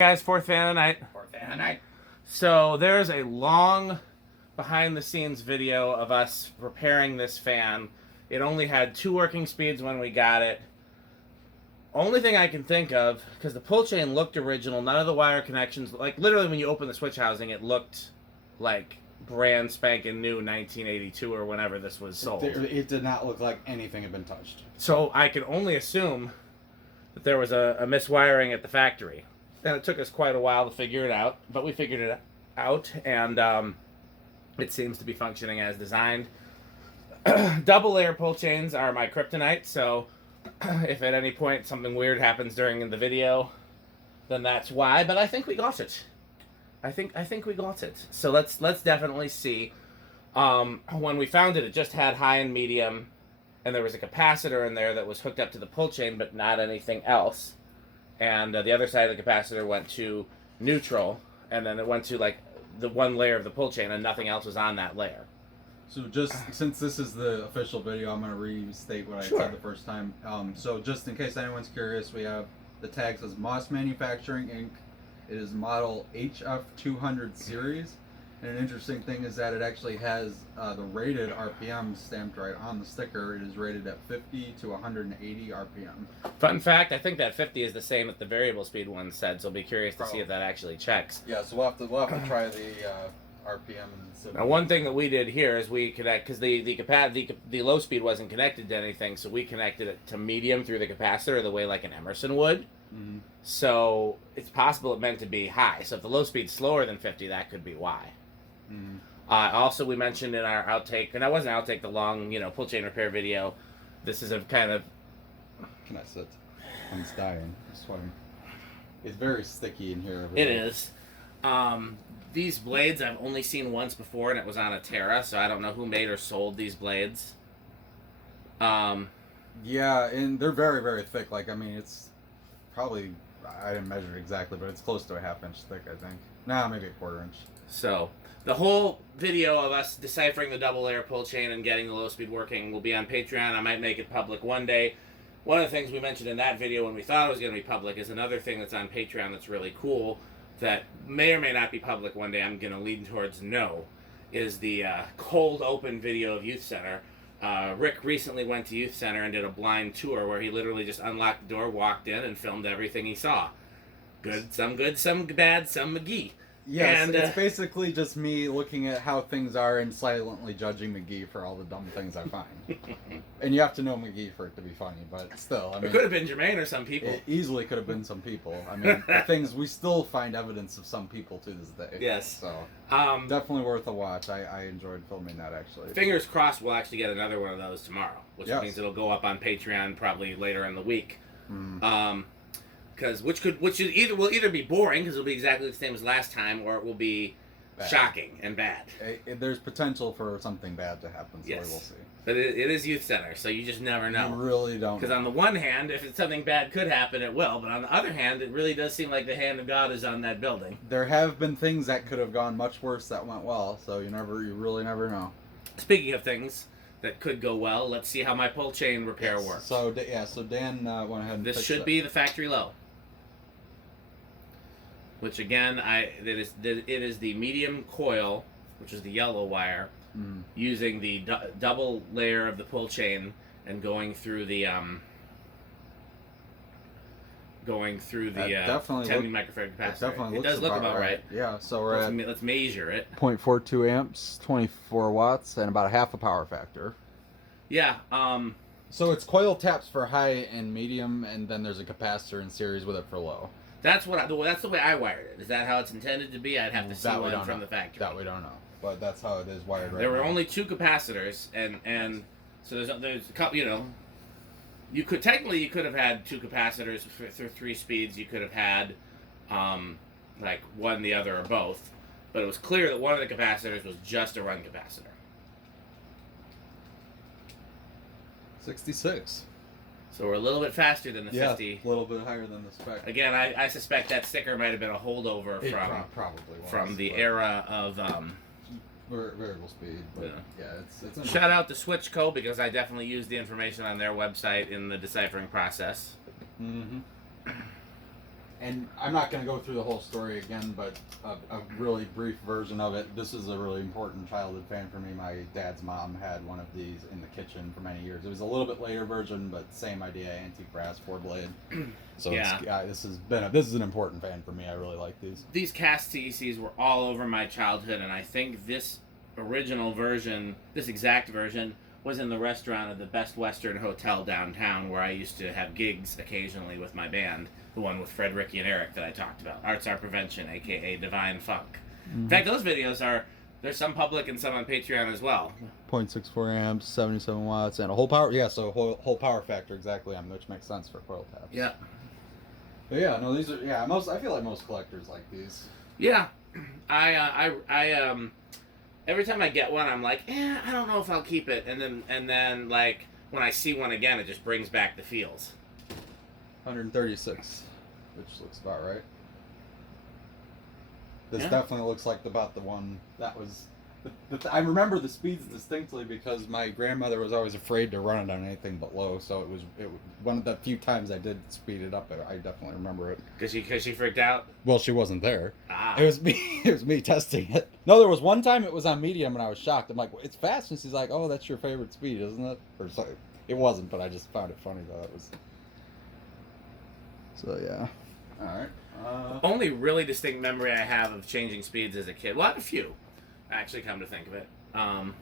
Guys, fourth fan of the night. Fourth fan of the night. So there's a long behind the scenes video of us repairing this fan. It only had 2 working speeds when we got it. Only thing I can think of, because the pull chain looked original, none of the wire connections, like literally when you open the switch housing, it looked like brand spanking new 1982 or whenever this was sold. It did not look like anything had been touched. So I can only assume that there was a miswiring at the factory. And it took us quite a while to figure it out, but we figured it out, and it seems to be functioning as designed. Double layer pull chains are my kryptonite, so if at any point something weird happens during the video, then that's why. But I think we got it. I think we got it. So let's definitely see. When we found it, it just had high and medium, and there was a capacitor in there that was hooked up to the pull chain, but not anything else. And the other side of the capacitor went to neutral, and then it went to like the one layer of the pull chain, and nothing else was on that layer. So just since this is the official video, I'm going to restate what I said the first time. So just in case anyone's curious, we have the tag says Moss Manufacturing Inc. It is model HF200 series. And an interesting thing is that it actually has the rated RPM stamped right on the sticker. It is rated at 50 to 180 RPM. Fun fact, I think that 50 is the same that the variable speed one said, so I'll be curious to see if that actually checks. Yeah, so we'll have to try the RPM. Now, one thing that we did here is we connect, because the low speed wasn't connected to anything, so we connected it to medium through the capacitor the way like an Emerson would. Mm-hmm. So it's possible it meant to be high. So if the low speed's slower than 50, that could be why. Mm-hmm. Also, we mentioned in our outtake, and that wasn't outtake, the long, pull chain repair video. This is a kind of. Can I sit? I'm just dying. I'm sweating. It's very sticky in here. It is. These blades I've only seen once before, and it was on a Terra, so I don't know who made or sold these blades. Yeah, and they're very, very thick. Like, I mean, it's probably, I didn't measure it exactly, but it's close to a ½ inch thick, I think. Nah, maybe a 1/4 inch. So the whole video of us deciphering the double layer pull chain and getting the low speed working will be on Patreon. I might make it public one day. One of the things we mentioned in that video when we thought it was going to be public is another thing that's on Patreon that's really cool that may or may not be public one day. I'm going to lean towards no, is the cold open video of Youth Center. Rick recently went to Youth Center and did a blind tour where he literally just unlocked the door, walked in, and filmed everything he saw. Good, some bad, some McGee. Yes, and, it's basically just me looking at how things are and silently judging McGee for all the dumb things I find. And you have to know McGee for it to be funny, but still, I mean... It could have been Jermaine or some people. It easily could have been some people. I mean, things, we still find evidence of some people to this day. Yes. So, definitely worth a watch. I enjoyed filming that, actually. Fingers crossed we'll actually get another one of those tomorrow, which means it'll go up on Patreon probably later in the week. Mm. Because will either be boring because it'll be exactly the same as last time, or it will be shocking and bad. There's potential for something bad to happen, so yes. we'll see. But it is Youth Center, so you just never know. You really don't. Because on the one hand, if something bad could happen, it will. But on the other hand, it really does seem like the hand of God is on that building. There have been things that could have gone much worse that went well, so you really never know. Speaking of things that could go well, let's see how my pull chain repair works. So Dan went ahead and this should be the factory low. Which again, it is the medium coil, which is the yellow wire, using the double layer of the pull chain and going through the 10 microfarad capacitor. It does look about right. Yeah, so let's measure it. 0.42 amps, 24 watts, and about a half a power factor. Yeah. So it's coil taps for high and medium, and then there's a capacitor in series with it for low. That's the way I wired it. Is that how it's intended to be? I'd have to see one from the factory. That we don't know, but that's how it is wired right There were now. only 2 capacitors, and so there's a couple. You could have had 2 capacitors through 3 speeds. You could have had like one, the other, or both. But it was clear that one of the capacitors was just a run capacitor. 66. So we're a little bit faster than the 50. A little bit higher than the spec. Again, I suspect that sticker might have been a holdover from the era of variable speed. But it's shout out to Switchco because I definitely used the information on their website in the deciphering process. Mm-hmm. And I'm not going to go through the whole story again, but a really brief version of it. This is a really important childhood fan for me. My dad's mom had one of these in the kitchen for many years. It was a little bit later version, but same idea, antique brass 4-blade. So Yeah. this is an important fan for me. I really like these. These cast CECs were all over my childhood, and I think this original version, this exact version, was in the restaurant of the Best Western Hotel downtown, where I used to have gigs occasionally with my band, the one with Fred, Ricky, and Eric that I talked about, Arts Are Prevention, aka Divine Funk. In fact, those videos there's some public and some on Patreon as well. 0.64 amps, 77 watts, and a whole power. Yeah, so whole power factor exactly, which makes sense for coil taps. Yeah. But yeah, no, these are I feel like most collectors like these. Yeah. I every time I get one, I'm like, I don't know if I'll keep it, and then like when I see one again, it just brings back the feels. 136, which looks about right. This Yeah. definitely looks like about the one that was. I remember the speeds distinctly because my grandmother was always afraid to run it on anything but low. So it was one of the few times I did speed it up. I definitely remember it. Because she freaked out. Well, she wasn't there. Ah. It was me. It was me testing it. No, there was one time it was on medium and I was shocked. I'm like, it's fast, and she's like, "Oh, that's your favorite speed, isn't it?" Or something. It wasn't, but I just found it funny that it was. So yeah. All right. Only really distinct memory I have of changing speeds as a kid. Well, I have a few, actually, come to think of it. And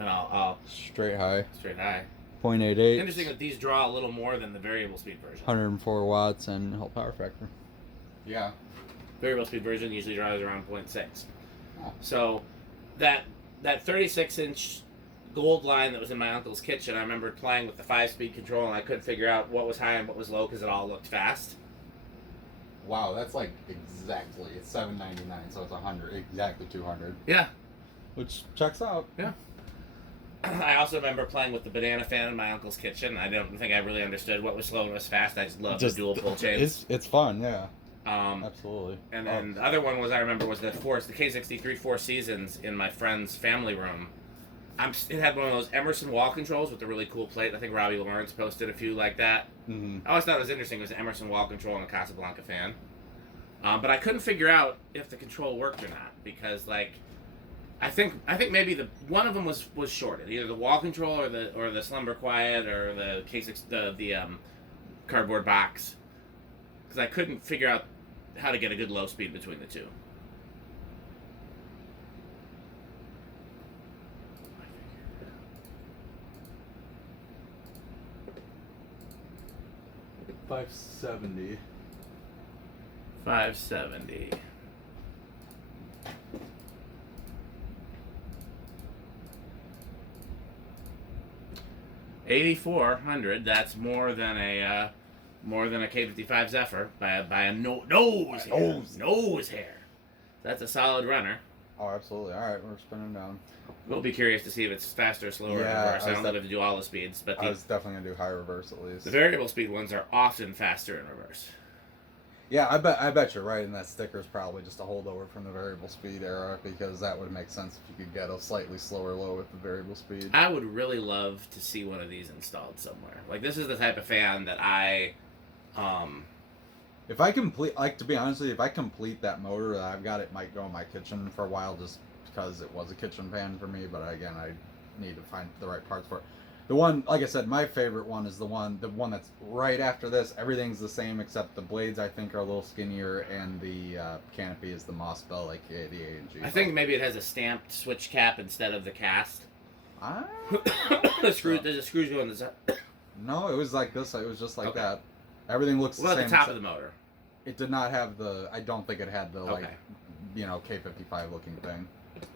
I'll Straight high. straight high. 0.88. Interesting that these draw a little more than the variable speed version. 104 watts and whole power factor. Yeah. Variable speed version usually draws around 0.6. Oh. So that 36-inch gold line that was in my uncle's kitchen, I remember playing with the 5-speed control, and I couldn't figure out what was high and what was low because it all looked fast. Wow, that's like exactly. It's $7.99, so it's 100, exactly 200. Yeah. Which checks out. Yeah. I also remember playing with the banana fan in my uncle's kitchen. I don't think I really understood what was slow and what was fast. I just loved the dual pull chains. It's fun, yeah. Absolutely. And then the other one I remember was the K63 Four Seasons in my friend's family room. It had one of those Emerson wall controls with a really cool plate. I think Robbie Lawrence posted a few like that. Mm-hmm. I always thought it was interesting. It was an Emerson wall control and a Casablanca fan. But I couldn't figure out if the control worked or not because, like, I think maybe one of them was shorted, either the wall control or the Slumber Quiet or the the cardboard box, because I couldn't figure out how to get a good low speed between the two. 570. 570. $8,400. That's more than a K55 Zephyr by a nose hair. That's a solid runner. Oh, absolutely. All right, we're spinning down. We'll be curious to see if it's faster or slower in reverse. I don't know if to do all the speeds, but I was definitely gonna do high reverse at least. The variable speed ones are often faster in reverse. Yeah, I bet you're right, and that sticker is probably just a holdover from the variable speed era because that would make sense if you could get a slightly slower low with the variable speed. I would really love to see one of these installed somewhere. Like, this is the type of fan that if I complete, like, to be honest with you, if I complete that motor that I've got, it might go in my kitchen for a while just because it was a kitchen fan for me, but again, I need to find the right parts for it. The one, like I said, my favorite one is the one that's right after this. Everything's the same except the blades, I think, are a little skinnier, and the canopy is the Moss Bell, like the A&G. I think maybe it has a stamped switch cap instead of the cast. There's a screws going this up. No, it was like this. It was just like that. Everything looks the same. At the top of the motor? It did not have the. I don't think it had the K55 looking thing.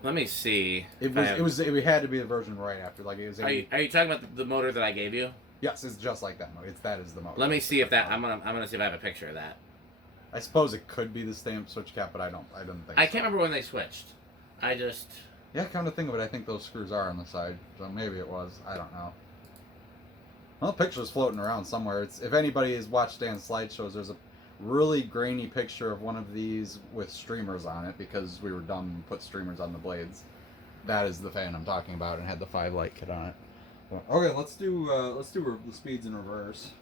Let me see. It had to be the version right after. Like it was. Are you talking about the motor that I gave you? Yes, it's just like that motor. That is the motor. Let me see if that. I'm gonna see if I have a picture of that. I suppose it could be the stamped switch cap, but I don't think. I can't remember when they switched. Yeah, come to think of it, I think those screws are on the side, so maybe it was. I don't know. Well, the picture's floating around somewhere. If anybody has watched Dan's slideshows, there's a really grainy picture of one of these with streamers on it because we were dumb and put streamers on the blades. That is the fan I'm talking about and had the 5-light kit on it. Okay, let's do the speeds in reverse.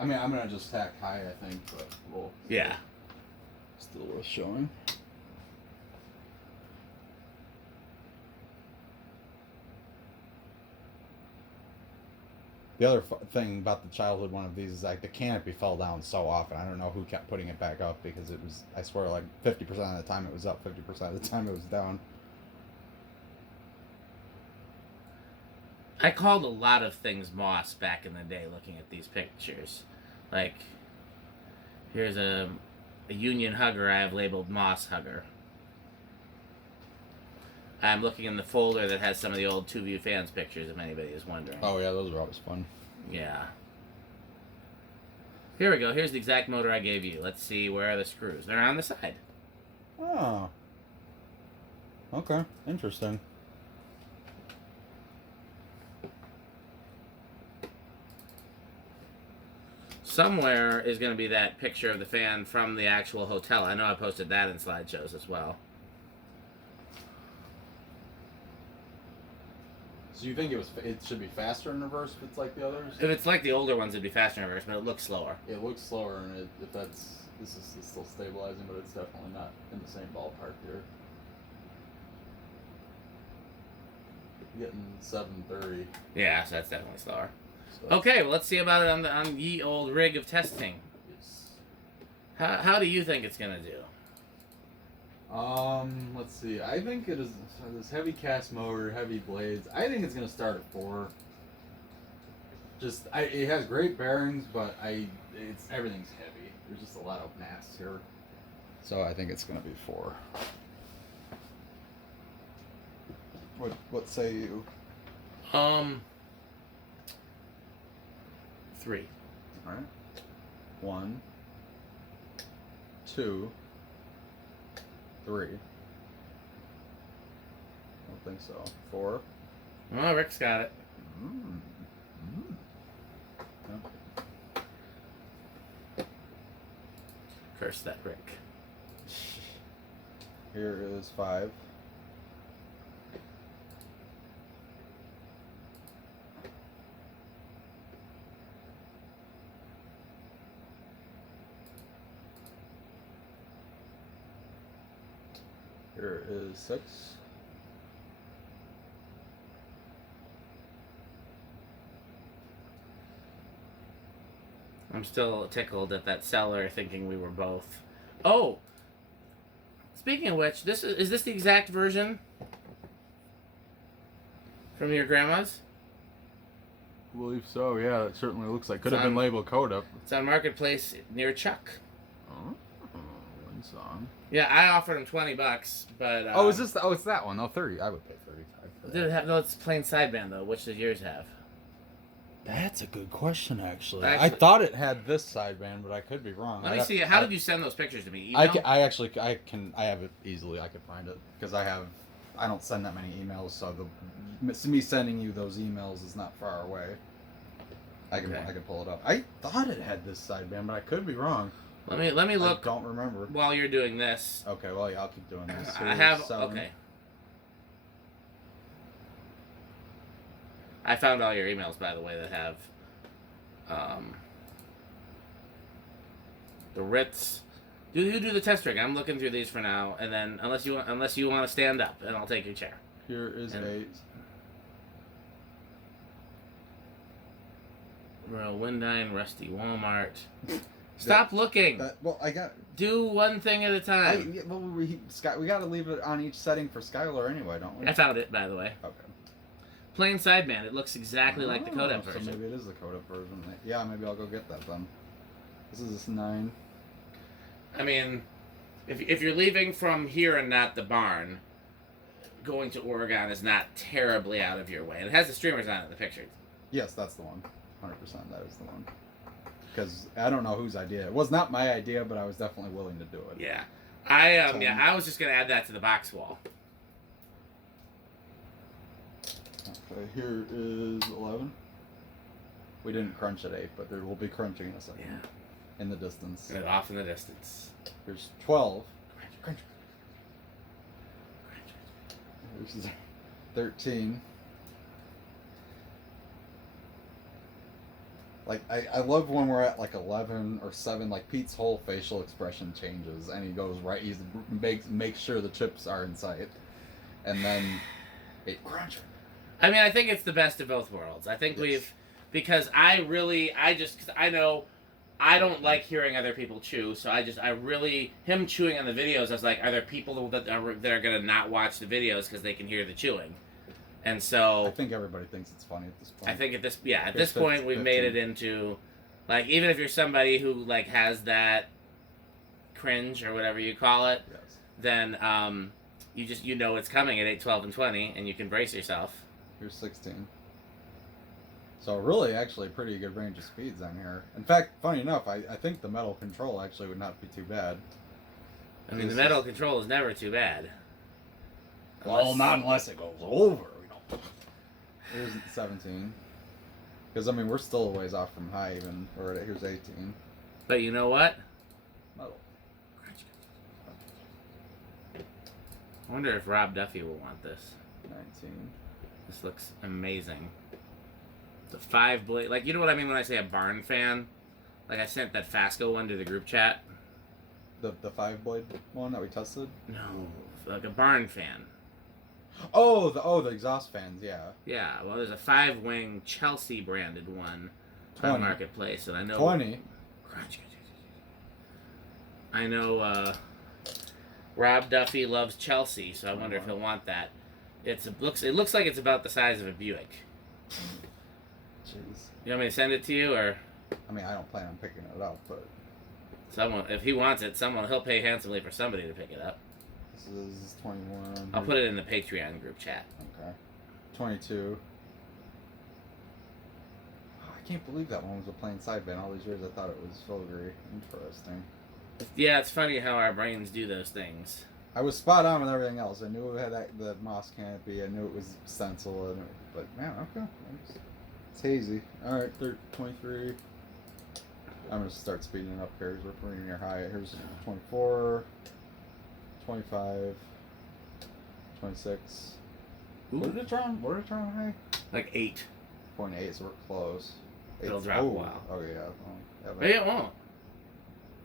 I mean, I'm gonna just tack high, I think, but we'll. Yeah. Still worth showing. The other thing about the childhood one of these is like the canopy fell down so often. I don't know who kept putting it back up because it was, I swear, like 50% of the time it was up, 50% of the time it was down. I called a lot of things moss back in the day looking at these pictures. Like, here's a Union Hugger I have labeled Moss Hugger. I'm looking in the folder that has some of the old Two View Fans pictures, if anybody is wondering. Oh yeah, those are always fun. Yeah. Here we go. Here's the exact motor I gave you. Let's see, where are the screws? They're on the side. Oh. Okay, interesting. Somewhere is going to be that picture of the fan from the actual hotel. I know I posted that in slideshows as well. So you think it should be faster in reverse if it's like the others? If it's like the older ones, it'd be faster in reverse, but it looks slower. It looks slower, and this is still stabilizing, but it's definitely not in the same ballpark here. Getting 730. Yeah, so that's definitely slower. So Okay, well, let's see about it on ye old rig of testing. Yes. How do you think it's going to do? Let's see. I think it is this heavy cast motor, heavy blades. I think it's gonna start at 4. It has great bearings, but everything's heavy. There's just a lot of mass here. So I think it's gonna be 4. What say you? 3. All right. 1, 2, 3. I don't think so. 4. Oh, Rick's got it. Yeah. Curse that Rick. Here is 5. Here is 6. I'm still tickled at that seller thinking we were both. Oh! Speaking of which, is this the exact version from your grandma's? I believe so. Yeah, it certainly looks like. Could It's have been on- labeled code up. It's on Marketplace near Chuck. Oh, one song. Yeah, I offered him $20, but Oh, is this? It's that one. Oh, 30. I would pay 35 for that. Did it have? No, it's plain sideband though. Which does yours have? That's a good question, actually. I Actually- thought it had this sideband, but I could be wrong. Let me see. How did you send those pictures to me? I Email? I have it easily. I can find it because I don't send that many emails, so me sending you those emails is not far away. I can pull it up. I thought it had this sideband, but I could be wrong. Let me look I don't remember. while you're doing this. Okay, well, yeah, I'll keep doing this. I Here's have 7. okay. I found all your emails, by the way, that have the Ritz. You do the test rig. I'm looking through these for now, and then unless you want to stand up, and I'll take your chair. Here is And- 8. Royal Windine, Rusty Walmart. Stop looking. Well, I got. Do one thing at a time. Scott, we got to leave it on each setting for Skylar anyway, don't we? I found it, by the way. Okay. Plain sideband. It looks exactly like the Kodak So version. maybe it is the Kodak version. Yeah, maybe I'll go get that then. This is 9. I mean, if you're leaving from here and not the barn, going to Oregon is not terribly out of your way. And it has the streamers on it in the picture. Yes, that's the one. 100%. That is the one. Because I don't know whose idea. It was not my idea, but I was definitely willing to do it. Yeah. I was just gonna add that to the box wall. Okay, here is 11. We didn't crunch at 8, but there will be crunching in a second. Yeah. In the distance. And off in the distance. Here's 12. Crunch. Here's 13. Like I love when we're at like 11 or 7. Like Pete's whole facial expression changes, and he goes right. He makes sure the chips are in sight, and then it crunch. I mean, I think it's the best of both worlds. I think because I know I don't like hearing other people chew, so him chewing on the videos, I was like, are there people that are going to not watch the videos because they can hear the chewing? And so... I think everybody thinks it's funny at this point. I think at this point, we've made it into, like, even if you're somebody who, like, has that cringe or whatever you call it, yes. Then, you know it's coming at 8, 12, and 20, and you can brace yourself. Here's 16. So really, actually, pretty good range of speeds on here. In fact, funny enough, I think the metal control actually would not be too bad. I mean, the metal control is never too bad. Well, not unless it goes over. Here's 17. Because, I mean, we're still a ways off from high even. Here's 18. But you know what? Metal. I wonder if Rob Duffy will want this. 19. This looks amazing. The 5-blade, like, you know what I mean when I say a barn fan? Like, I sent that Fasco one to the group chat. The 5-blade one that we tested? No, like a barn fan. Oh, the exhaust fans, yeah. Yeah, well, there's a 5-wing Chelsea branded one 20. on Marketplace, and I know 20. I know Rob Duffy loves Chelsea, so I wonder if he'll want that. It looks like it's about the size of a Buick. Jeez. You want me to send it to you, or? I mean, I don't plan on picking it up, but someone, if he wants it, he'll pay handsomely for somebody to pick it up. this is 21. I'll put it in the Patreon group chat. Okay. 22. Oh, I can't believe that one was a plain sideband. All these years I thought it was filigree. Interesting. Yeah, it's funny how our brains do those things. I was spot on with everything else. I knew it had the moss canopy. I knew it was stencil, but man, okay. It's hazy. All right, 23. I'm gonna start speeding up here. We're pretty near high. Here's 24, 25, 26. Ooh. What did it turn high? Like 8. 0.8, so we're close. It'll drop a while. Oh yeah. Maybe it won't.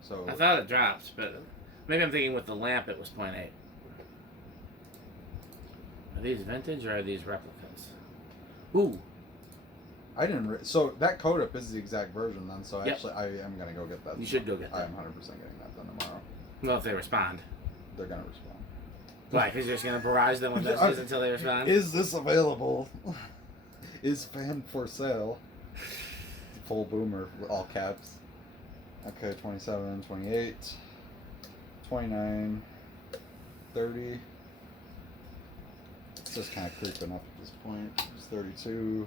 So I thought it dropped, but maybe I'm thinking with the lamp it was 0.8. Are these vintage or are these replicas? Ooh. I didn't. So that code up is the exact version then. So Yep. actually, I am gonna go get that. You should go get that. I am 100% getting that done tomorrow. Well, if they respond. They're gonna respond. Why? Because you're just going to barrage them with messages until they respond? Is this available? Is fan for sale? Full boomer, all caps. Okay, 27, 28, 29, 30. It's just kind of creeping up at this point. It's 32.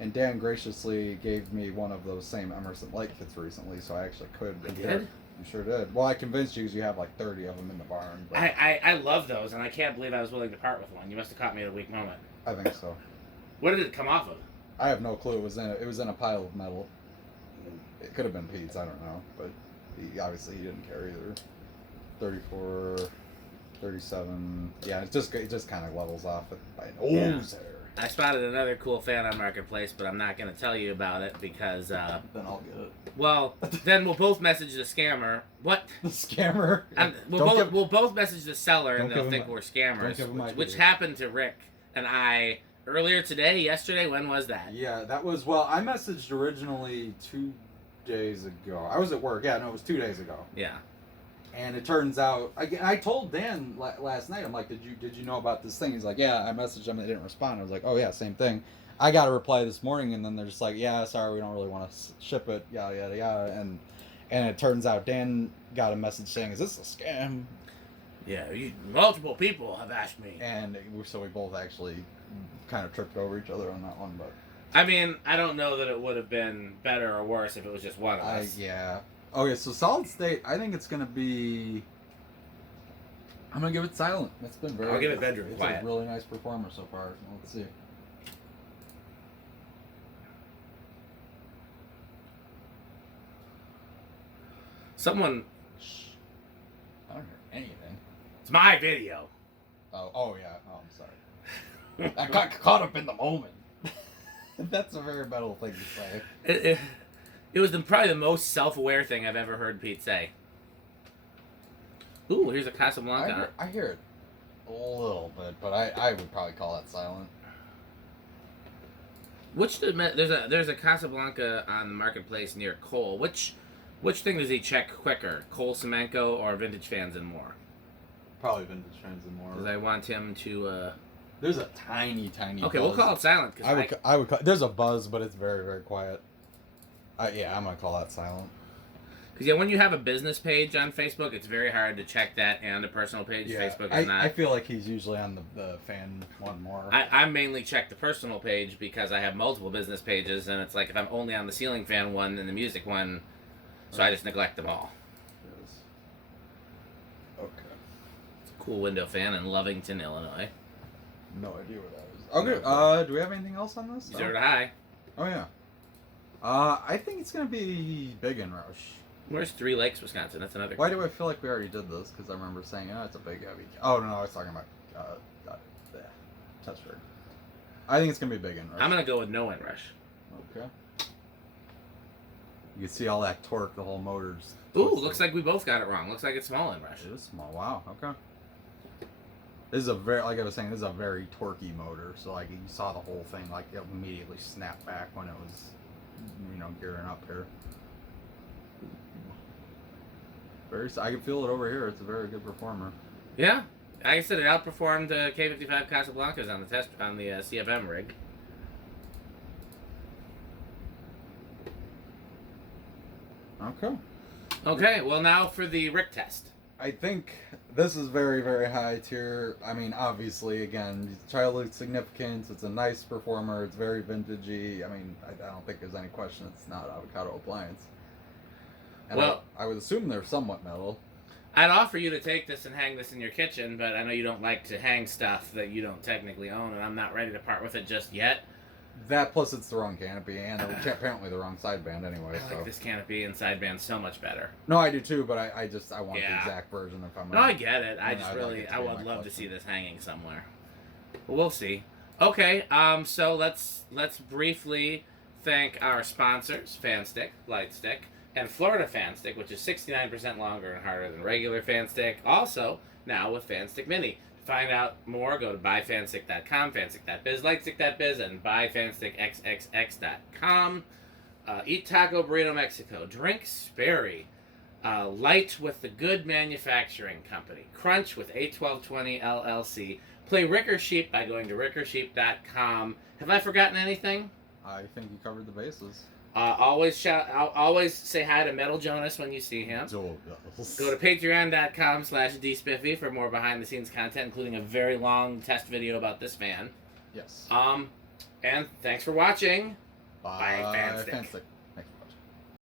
And Dan graciously gave me one of those same Emerson light kits recently, so I actually could. I did? You sure did. Well, I convinced you because you have like 30 of them in the barn. But I love those, and I can't believe I was willing to part with one. You must have caught me at a weak moment. I think so. What did it come off of? I have no clue. It was in a pile of metal. It could have been Pete's, I don't know, but obviously he didn't care either. 34, 37. Yeah, it just kind of levels off by an nose there. I spotted another cool fan on Marketplace, but I'm not going to tell you about it because... then I'll get it. Well, then we'll both message the scammer. What? The scammer? We'll both message the seller, and they'll think we're don't give scammers, them which ideas. happened to Rick and I earlier today, yesterday. When was that? Yeah, that was, well, I messaged originally 2 days ago. I was at work. Yeah, no, it was 2 days ago. Yeah. And it turns out, I told Dan last night, I'm like, did you know about this thing? He's like, yeah, I messaged him, they didn't respond. I was like, oh yeah, same thing. I got a reply this morning, and then they're just like, yeah, sorry, we don't really want to ship it, yada, yada, yada. And it turns out Dan got a message saying, is this a scam? Yeah, multiple people have asked me. And so we both actually kind of tripped over each other on that one, but... I mean, I don't know that it would have been better or worse if it was just one of us. Yeah. Okay, so solid state, I think it's going to be... I'm going to give it silent. It's been very... I'll give it bedroom it's quiet. a really nice performer so far. Let's see. Someone... Shh. I don't hear anything. It's my video. Oh yeah. Oh, I'm sorry. I got caught up in the moment. That's a very metal thing to say. It was probably the most self-aware thing I've ever heard Pete say. Ooh, here's a Casablanca. I hear it a little bit, but I would probably call that silent. There's a Casablanca on the marketplace near Cole. Which thing does he check quicker, Cole Semenko or Vintage Fans and More? Probably Vintage Fans and More. Because I want him to. There's a tiny Okay, buzz. we'll call it silent. I would call, there's a buzz, but it's very, very quiet. Yeah, I'm gonna call that silent. Because when you have a business page on Facebook, it's very hard to check that and a personal page. Yeah, Facebook is not. I feel like he's usually on the fan one more. I mainly check the personal page because I have multiple business pages, and it's like if I'm only on the ceiling fan one and the music one, so I just neglect them all. Yes. Okay. It's a cool window fan in Lovington, Illinois. No idea where that is. Okay. Do we have anything else on this? 0 to high. Oh yeah. I think it's gonna be Big in Rush. Where's Three Lakes, Wisconsin? That's another. Why do I feel like we already did this? Because I remember saying, "Oh, it's a big heavy." Oh no, I was talking about test rig. I think it's gonna be Big in Rush. I'm gonna go with no inrush. Okay. You can see all that torque, the whole motor's. Ooh, twisted. looks like we both got it wrong. Looks like it's small inrush. It is small. Wow. Okay. This is a very, like I was saying, this is a very torquey motor. So like you saw the whole thing, like it immediately snapped back when it was, gearing up here. I can feel it over here. It's a very good performer. Yeah, like I said, it outperformed K55 Casablancas on the CFM rig. Okay. Okay, well now for the Rick test. I think this is very, very high tier. I mean, obviously, again, childhood significance. It's a nice performer. It's very vintagey. I mean, I don't think there's any question it's not Avocado Appliance. And well, I would assume they're somewhat metal. I'd offer you to take this and hang this in your kitchen, but I know you don't like to hang stuff that you don't technically own, and I'm not ready to part with it just yet. That plus it's the wrong canopy and apparently the wrong sideband anyway. I like this canopy and sideband so much better. No, I do too, but I want the exact version if I'm. No, I get it. I would love to see this hanging somewhere. But we'll see. Okay, so let's briefly thank our sponsors: Fanstick, Lightstick, and Florida Fanstick, which is 69% longer and harder than regular Fanstick. Also, now with Fanstick Mini. To find out more, go to buyfanstick.com, fanstick.biz, lightstick.biz, and buyfanstickxxx.com. Eat Taco Burrito Mexico. Drink Sperry. Light with the Good Manufacturing Company. Crunch with A1220 LLC. Play Rickersheep by going to rickersheep.com. Have I forgotten anything? I think you covered the bases. Always say hi to Metal Jonas when you see him. Go to patreon.com/dspiffy for more behind-the-scenes content, including a very long test video about this van. Yes. And thanks for watching. Bye, Fanstick. Fanstick.